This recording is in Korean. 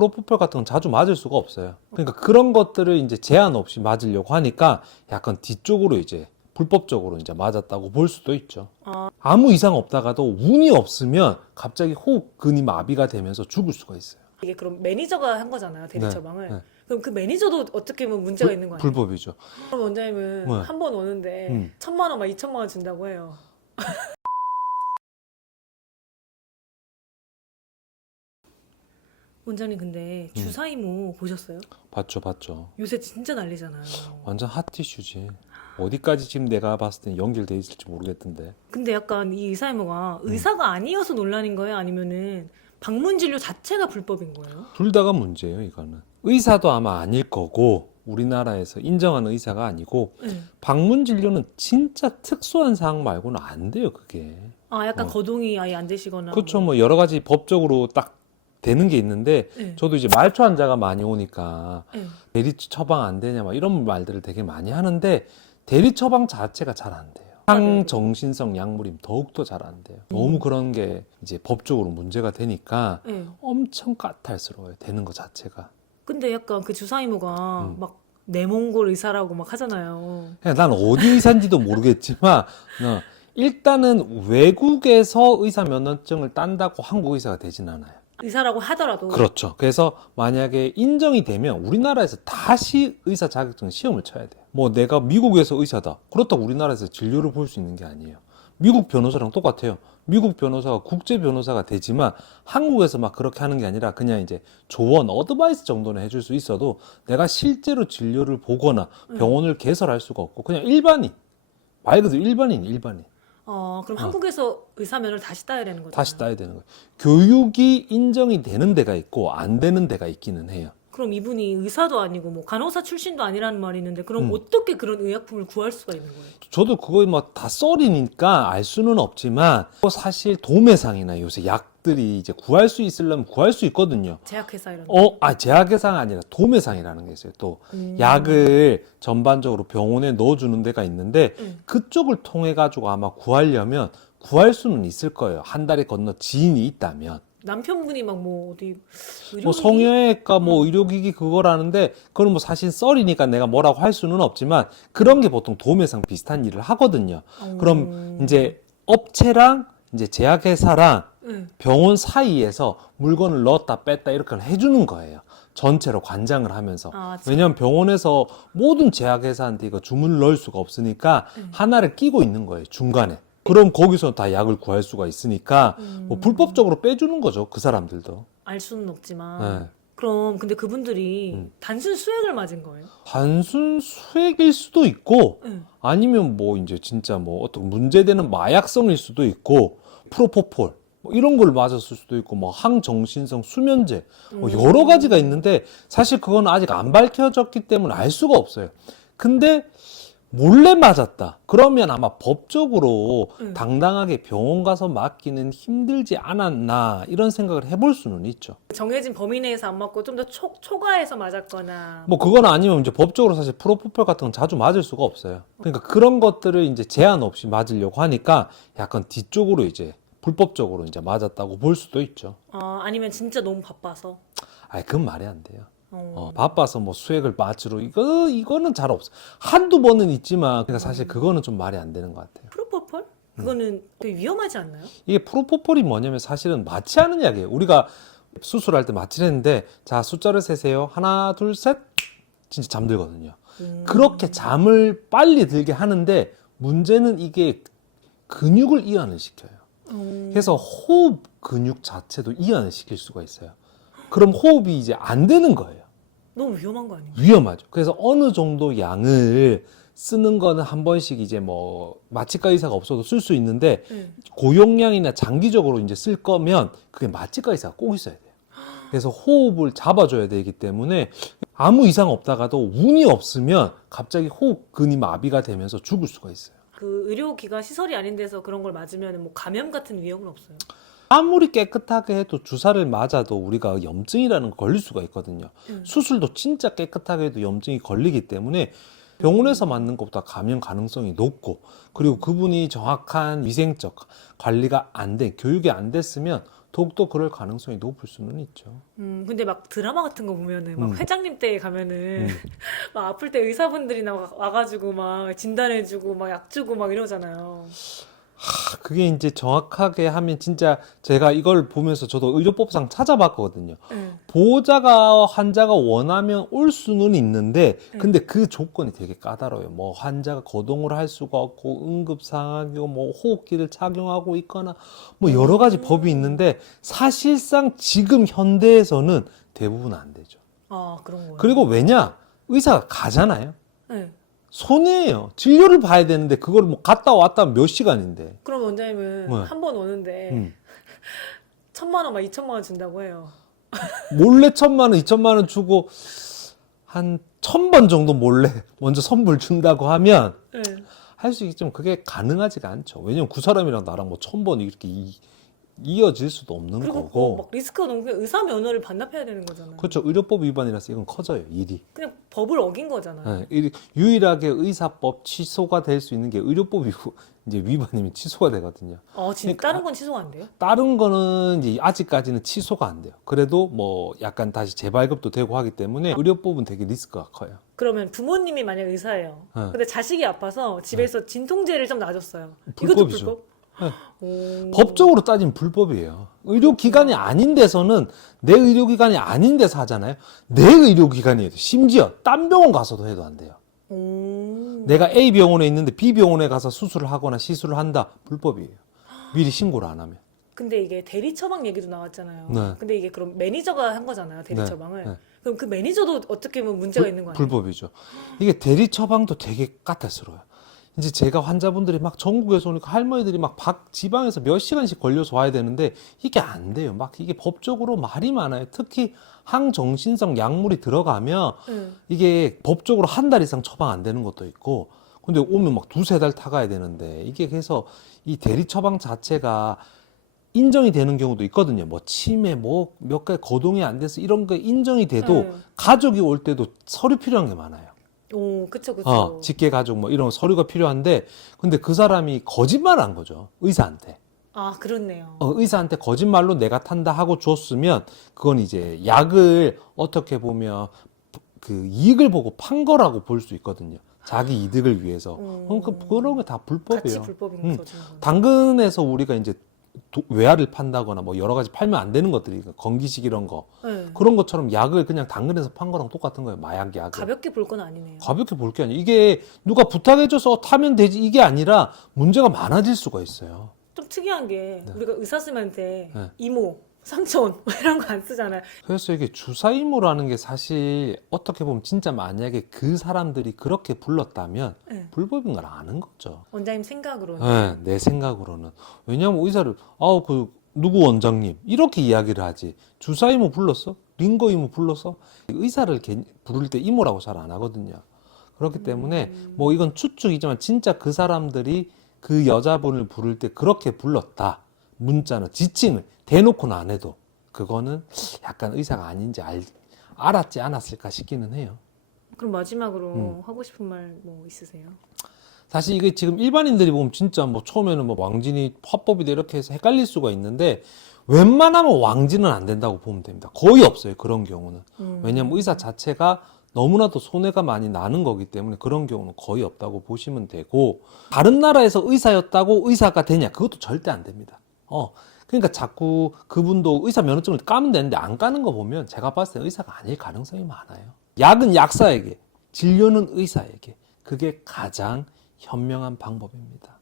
프로포폴 같은 건 자주 맞을 수가 없어요. 그러니까 그런 것들을 이제 제한 없이 맞으려고 하니까 약간 뒤쪽으로 이제 불법적으로 이제 맞았다고 볼 수도 있죠. 아무 이상 없다가도 운이 없으면 갑자기 호흡근이 마비가 되면서 죽을 수가 있어요. 이게 그럼 매니저가 한 거잖아요, 대리 처방을. 네. 그럼 그 매니저도 어떻게 보면 문제가 있는 거 아니에요? 불법이죠. 그럼 원장님은 네. 한 번 오는데 1,000만 원, 막 2,000만 원 준다고 해요. 원장님 근데 주사이모 보셨어요? 봤죠. 요새 진짜 난리잖아요. 완전 핫 이슈지. 어디까지 지금 내가 봤을 때 연결돼 있을지 모르겠던데. 근데 약간 이 의사이모가 의사가 아니어서 논란인 거예요? 아니면은 방문 진료 자체가 불법인 거예요? 둘 다가 문제예요, 이거는. 의사도 아마 아닐 거고 우리나라에서 인정하는 의사가 아니고 네. 방문 진료는 진짜 특수한 사항 말고는 안 돼요, 그게. 아, 약간 거동이 아예 안 되시거나. 그렇죠. 뭐 여러 가지 법적으로 딱 되는 게 있는데 네. 저도 이제 말초 환자가 많이 오니까 네. 대리 처방 안 되냐 막 이런 말들을 되게 많이 하는데 대리 처방 자체가 잘 안 돼요. 항정신성 약물이면 더욱더 잘 안 돼요. 너무 그런 게 이제 법적으로 문제가 되니까 네. 엄청 까탈스러워요. 되는 거 자체가. 근데 약간 그 주사이모가 막 내몽골 의사라고 막 하잖아요. 그냥 난 어디 의사인지도 모르겠지만 일단은 외국에서 의사 면허증을 딴다고 한국 의사가 되진 않아요. 의사라고 하더라도. 그렇죠. 그래서 만약에 인정이 되면 우리나라에서 다시 의사 자격증 시험을 쳐야 돼요. 뭐 내가 미국에서 의사다. 그렇다고 우리나라에서 진료를 볼 수 있는 게 아니에요. 미국 변호사랑 똑같아요. 미국 변호사가 국제 변호사가 되지만 한국에서 막 그렇게 하는 게 아니라 그냥 이제 조언, 어드바이스 정도는 해줄 수 있어도 내가 실제로 진료를 보거나 병원을 개설할 수가 없고 그냥 일반인. 말 그대로 일반인. 그럼 한국에서 의사면을 다시 따야 되는 거죠? 다시 따야 되는 거예요. 교육이 인정이 되는 데가 있고 안 되는 데가 있기는 해요. 그럼 이분이 의사도 아니고 뭐 간호사 출신도 아니라는 말이 있는데 그럼 어떻게 그런 의약품을 구할 수가 있는 거예요? 저도 그거 뭐 다 썰이니까 알 수는 없지만 사실 도매상이나 요새 약들이 이제 구할 수 있으려면 구할 수 있거든요. 제약회사 이런 거. 제약회사가 아니라 도매상이라는 게 있어요. 또 약을 전반적으로 병원에 넣어주는 데가 있는데 그쪽을 통해 가지고 아마 구하려면 구할 수는 있을 거예요. 한 달에 건너 지인이 있다면. 남편분이 막 뭐 어디 의료기기? 뭐 성형외과 뭐 의료기기 그거라는데 그건 뭐 사실 썰이니까 내가 뭐라고 할 수는 없지만 그런 게 보통 도매상 비슷한 일을 하거든요. 그럼 이제 업체랑 이제 제약회사랑 병원 사이에서 물건을 넣었다 뺐다 이렇게 해주는 거예요. 전체로 관장을 하면서. 왜냐면 병원에서 모든 제약회사한테 이거 주문을 넣을 수가 없으니까 하나를 끼고 있는 거예요, 중간에. 그럼 거기서 다 약을 구할 수가 있으니까 뭐 불법적으로 빼주는 거죠, 그 사람들도. 알 수는 없지만. 네. 그럼 근데 그분들이 단순 수액을 맞은 거예요? 단순 수액일 수도 있고 응. 아니면 뭐 이제 진짜 뭐 어떤 문제되는 마약성일 수도 있고 프로포폴 뭐 이런 걸 맞았을 수도 있고 뭐 항정신성 수면제 뭐 여러 가지가 있는데 사실 그건 아직 안 밝혀졌기 때문에 알 수가 없어요. 근데 몰래 맞았다. 그러면 아마 법적으로 당당하게 병원 가서 맞기는 힘들지 않았나 이런 생각을 해볼 수는 있죠. 정해진 범위 내에서 안 맞고 좀 더 초과해서 맞았거나. 뭐 그건 아니면 이제 법적으로 사실 프로포폴 같은 건 자주 맞을 수가 없어요. 그러니까 그런 것들을 이제 제한 없이 맞으려고 하니까 약간 뒤쪽으로 이제 불법적으로 이제 맞았다고 볼 수도 있죠. 아니면 진짜 너무 바빠서. 그건 말이 안 돼요. 바빠서 뭐 수액을 맞으러 이거는 잘 없어. 한두 번은 있지만 그러니까 사실 그거는 좀 말이 안 되는 것 같아요. 프로포폴? 그거는 되게 위험하지 않나요? 이게 프로포폴이 뭐냐면 사실은 마취하는 약이에요. 우리가 수술할 때 마취를 했는데 자 숫자를 세세요. 하나 둘 셋 진짜 잠들거든요. 그렇게 잠을 빨리 들게 하는데 문제는 이게 근육을 이완을 시켜요. 그래서 호흡 근육 자체도 이완을 시킬 수가 있어요. 그럼 호흡이 이제 안 되는 거예요. 너무 위험한 거 아니에요? 위험하죠. 그래서 어느 정도 양을 쓰는 거는 한 번씩 이제 뭐 마취과 의사가 없어도 쓸 수 있는데 고용량이나 장기적으로 이제 쓸 거면 그게 마취과 의사가 꼭 있어야 돼요. 그래서 호흡을 잡아줘야 되기 때문에 아무 이상 없다가도 운이 없으면 갑자기 호흡근이 마비가 되면서 죽을 수가 있어요. 그 의료기관 시설이 아닌 데서 그런 걸 맞으면 뭐 감염 같은 위험은 없어요? 아무리 깨끗하게 해도 주사를 맞아도 우리가 염증이라는 거 걸릴 수가 있거든요. 수술도 진짜 깨끗하게 해도 염증이 걸리기 때문에 병원에서 맞는 것보다 감염 가능성이 높고 그리고 그분이 정확한 위생적 관리가 안 된, 교육이 안 됐으면 더욱더 그럴 가능성이 높을 수는 있죠. 근데 막 드라마 같은 거 보면은 막 음. 회장님 때 가면은 막 아플 때 의사분들이나 와가지고 막 진단해주고 막 약 주고 막 이러잖아요. 그게 이제 정확하게 하면 진짜 제가 이걸 보면서 저도 의료법상 찾아봤거든요. 네. 보호자가 환자가 원하면 올 수는 있는데 네. 근데 그 조건이 되게 까다로워요. 뭐 환자가 거동을 할 수가 없고 응급 상황이고 뭐 호흡기를 착용하고 있거나 뭐 여러 가지 법이 있는데 사실상 지금 현대에서는 대부분 안 되죠. 아, 그런 거예요. 그리고 왜냐? 의사가 가잖아요. 네. 손해예요. 진료를 봐야 되는데 그걸 뭐 갔다 왔다 하면 몇 시간인데. 그럼 원장님은 네. 한 번 오는데 음. 1,000만 원, 막 2,000만 원 준다고 해요. 몰래 1,000만 원, 2,000만 원 주고 한 1,000번 정도 몰래 먼저 선물 준다고 하면 네. 할 수 있지만 그게 가능하지가 않죠. 왜냐면 그 사람이랑 나랑 뭐 1,000번이 이렇게 이어질 수도 없는 그리고 거고. 막 리스크가 너무 크면 의사 면허를 반납해야 되는 거잖아요. 그렇죠. 의료법 위반이라서 이건 커져요, 일이. 그냥 법을 어긴 거잖아요. 네, 유일하게 의사법 취소가 될 수 있는 게 의료법 이제 위반이면 취소가 되거든요. 진짜 다른 건 취소가 안 돼요? 다른 거는 이제 아직까지는 취소가 안 돼요. 그래도 뭐 약간 다시 재발급도 되고 하기 때문에 의료법은 되게 리스크가 커요. 그러면 부모님이 만약 의사예요. 네. 근데 자식이 아파서 집에서 진통제를 좀 놔줬어요. 이것도 불법이죠. 불법? 네. 오. 법적으로 따지면 불법이에요. 의료기관이 아닌 데서는 내 의료기관이 아닌 데서 하잖아요. 내 의료기관이에요. 심지어 딴 병원 가서도 해도 안 돼요. 오. 내가 A 병원에 있는데 B 병원에 가서 수술을 하거나 시술을 한다. 불법이에요. 미리 신고를 안 하면. 근데 이게 대리 처방 얘기도 나왔잖아요. 네. 근데 이게 그럼 매니저가 한 거잖아요. 대리 네. 처방을. 네. 그럼 그 매니저도 어떻게 보면 문제가 있는 거 아니에요? 불법이죠. 이게 대리 처방도 되게 까탈스러워요. 이제 제가 환자분들이 막 전국에서 오니까 할머니들이 막 지방에서 몇 시간씩 걸려서 와야 되는데 이게 안 돼요. 막 이게 법적으로 말이 많아요. 특히 항정신성 약물이 들어가면 네. 이게 법적으로 한 달 이상 처방 안 되는 것도 있고 근데 오면 막 두세 달 타가야 되는데 이게 그래서 이 대리 처방 자체가 인정이 되는 경우도 있거든요. 뭐 치매 뭐 몇 가지 거동이 안 돼서 이런 거 인정이 돼도 네. 가족이 올 때도 서류 필요한 게 많아요. 오, 그쵸. 직계 가족 뭐 이런 서류가 필요한데 근데 그 사람이 거짓말을 한 거죠. 의사한테. 아, 그렇네요. 의사한테 거짓말로 내가 탄다 하고 줬으면 그건 이제 약을 어떻게 보면 그 이익을 보고 판 거라고 볼 수 있거든요. 자기 이득을 위해서. 그러니까 그런 게 다 불법이에요. 같이 불법인 거죠. 당근에서 우리가 이제 외화를 판다거나 뭐 여러 가지 팔면 안 되는 것들이 건기식 이런 거 네. 그런 것처럼 약을 그냥 당근에서 판 거랑 똑같은 거예요. 마약 약을. 가볍게 볼 건 아니네요. 가볍게 볼 게 아니에요. 이게 누가 부탁해줘서 타면 되지 이게 아니라 문제가 많아질 수가 있어요. 좀 특이한 게 우리가 의사 쓰면 돼. 네. 이모, 삼촌 뭐 이런 거 안 쓰잖아요. 그래서 이게 주사임무라는 게 사실 어떻게 보면 진짜 만약에 그 사람들이 그렇게 불렀다면 네. 불법인 걸 아는 거죠. 원장님 생각으로는. 네, 내 생각으로는. 왜냐하면 의사를 그 누구 원장님 이렇게 이야기를 하지. 주사임무 불렀어? 링거 이모 불렀어? 의사를 부를 때 이모라고 잘 안 하거든요. 그렇기 때문에 뭐 이건 추측이지만 진짜 그 사람들이 그 여자분을 부를 때 그렇게 불렀다. 문자는 지칭을 대놓고는 안 해도 그거는 약간 의사가 아닌지 알았지 않았을까 싶기는 해요. 그럼 마지막으로 하고 싶은 말 뭐 있으세요? 사실 이게 지금 일반인들이 보면 진짜 뭐 처음에는 뭐 왕진이 화법이다 이렇게 해서 헷갈릴 수가 있는데 웬만하면 왕진은 안 된다고 보면 됩니다. 거의 없어요. 그런 경우는. 왜냐하면 의사 자체가 너무나도 손해가 많이 나는 거기 때문에 그런 경우는 거의 없다고 보시면 되고 다른 나라에서 의사였다고 의사가 되냐? 그것도 절대 안 됩니다. 그러니까 자꾸 그분도 의사 면허증을 까면 되는데 안 까는 거 보면 제가 봤을 때 의사가 아닐 가능성이 많아요. 약은 약사에게, 진료는 의사에게. 그게 가장 현명한 방법입니다.